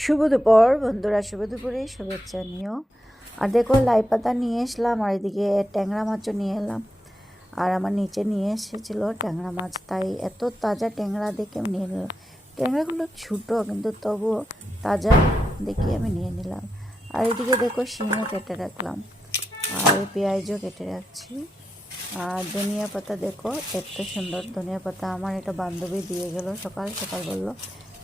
শুভ দুপুর বন্ধুরা, শুভ দুপুরে শুভেচ্ছা নিও। আর দেখো, লাই পাতা নিয়ে এসলাম, আর এদিকে ট্যাংরা মাছও নিয়ে এলাম। আর আমার নিচে নিয়ে এসেছিলো ট্যাংরা মাছ, তাই এত তাজা ট্যাংরা দেখে আমি নিয়ে নিলাম। ট্যাংরাগুলো ছোটো কিন্তু তবুও তাজা দেখে আমি নিয়ে নিলাম। আর এদিকে দেখো, শিমও কেটে রাখলাম, আর পেঁয়াজও কেটে রাখছি। আর ধনিয়া পাতা দেখো, এত সুন্দর ধনিয়া পাতা আমার এটা বান্ধবী দিয়ে গেল, সকাল সকাল বললো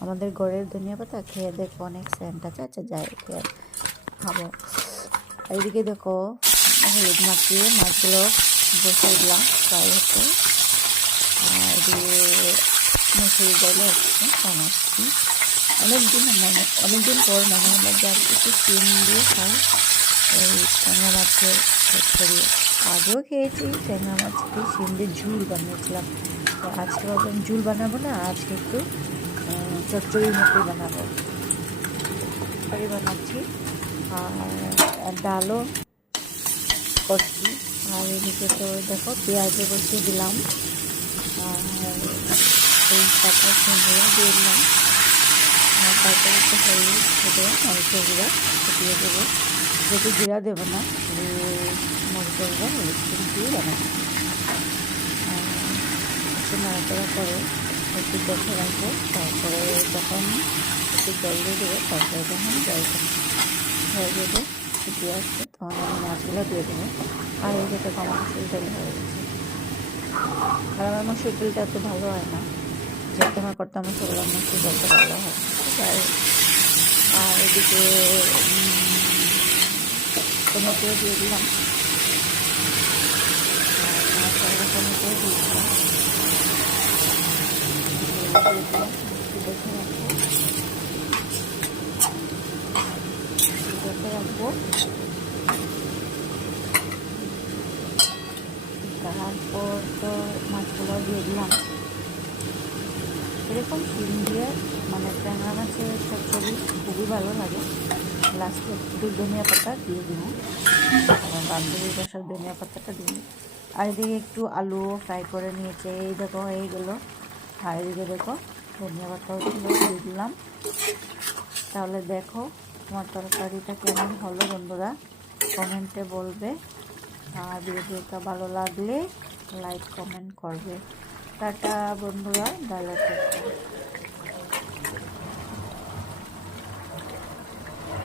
আমাদের ঘরের ধনিয়া পাতা খেয়ে দেখো অনেক সেন্ট আছে, আচ্ছা যাই খেয়ে খাবো। এইদিকে দেখো, হলুদ মাখিয়ে মাছগুলো বসিয়ে দিলাম ফ্রাই হতে। আর এদিকে মুসুরি ডাল হচ্ছে বানাচ্ছি। অনেকদিন পর মনে হলো যে আর একটু চিন দিয়ে খাই এই ট্যাংরা মাছের চচ্চড়ি। আগেও খেয়েছি ট্যাংরা মাছকে শিম দিয়ে ঝুল বানিয়েছিলাম, তো আজকে ভাবলাম ঝুল বানাবো না, আজকে একটু চচ্চড়ির মতোই বানাবো। তরকারি বানাচ্ছি আর ডালও করছি। আর এদিকে তো দেখো পেঁয়াজও বসিয়ে দিলাম, আর এই পাতা সুন্দর দিয়ে দিলাম। আর তারপরে একটু হলুদ দেবো, মরিচের গুঁড়া ফুটিয়ে দেবো, যেহেতু জিরা দেবো না, মরিচের গুঁড়া হলুদ দিয়ে বানাচ্ছি। একটু নাড়াচাড়া করে একটু দেখে রাখবো, তারপরে যখন একটু জল দিয়ে দেবো, তারপরে যখন জল হয়ে যাবে ফুটিয়ে আসবে তখন আমি মাছগুলো দিয়ে দেবো। আর এই যেটা আমার মসুর ডাল হয়ে গেছে। আর আমার মসুর ডালটা এত ভালো হয় না, যেহেতু আমার করতাম মশলা মসুর ডালটা ভালো হয়। যাই, আর এদিকে টমেটো দিয়ে দিলাম, টমেটো দিয়ে দিলাম, দেখে রাখবো। তারপর তো মাছগুলো দিয়ে দিলাম। এরকম শিম দিয়ে মানে ট্যাংরা মাছের চচ্চড়ি খুবই ভালো লাগে। লাস্টে একটু ধনিয়া পাতা দিয়ে দিব, আমার বান্ধবীর বাসার ধনিয়া পাতাটা দিই। আর এদিকে একটু আলু ফ্রাই করে নিয়েছে, এই দেখো হয়ে গেলো। আর এদিকে দেখো ধনিয়া পাতাও দিয়ে দিলাম। তাহলে দেখো আমার তরকারিটা কেমন হলো বন্ধুরা, কমেন্টে বলবে। আর ভিডিওটা ভালো লাগলে লাইক কমেন্ট করবে। টাটা বন্ধুরা, ভালো থাকবে।